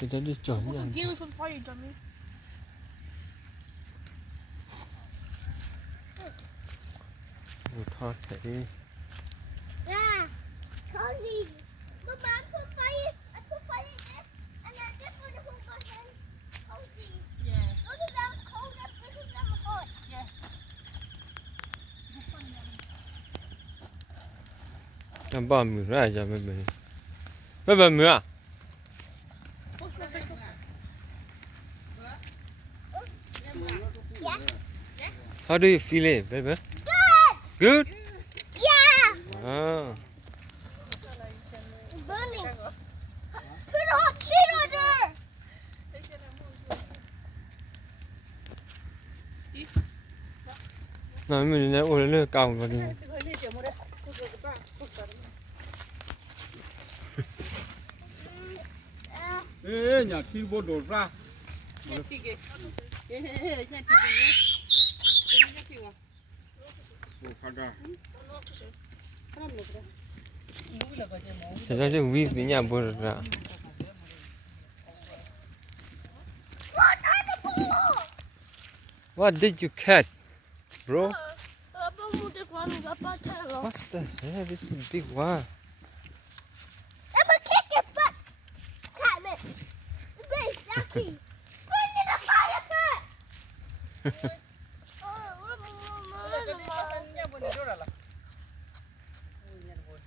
Kita just join What's the yan. gears on fire, dummy? Thọt thấy. Yeah. Cozy. Mama, I put fire. I put fire in it, and I just put the whole my hand. Cozy. Yeah. Look at them cold up because I'm hot. Yeah. Nó bỏ mưa ra cho mấy bên. Mấy bên mưa à? What's my face? Yeah. How do you feel it, baby? Good. Good? Yeah. Ah. It's burning. Put a hot sheet on there. Nói mình đã ôi nó cao vào đi. ê nhà khi vô đổ ra đổ khá ra Thật ra chứ vi tí nhà bơ ra. What did you catch, bro? What the hell? This is a big one. I'm gonna kick your butt. Cat man. Wait, Ducky. Bring in the fire cat.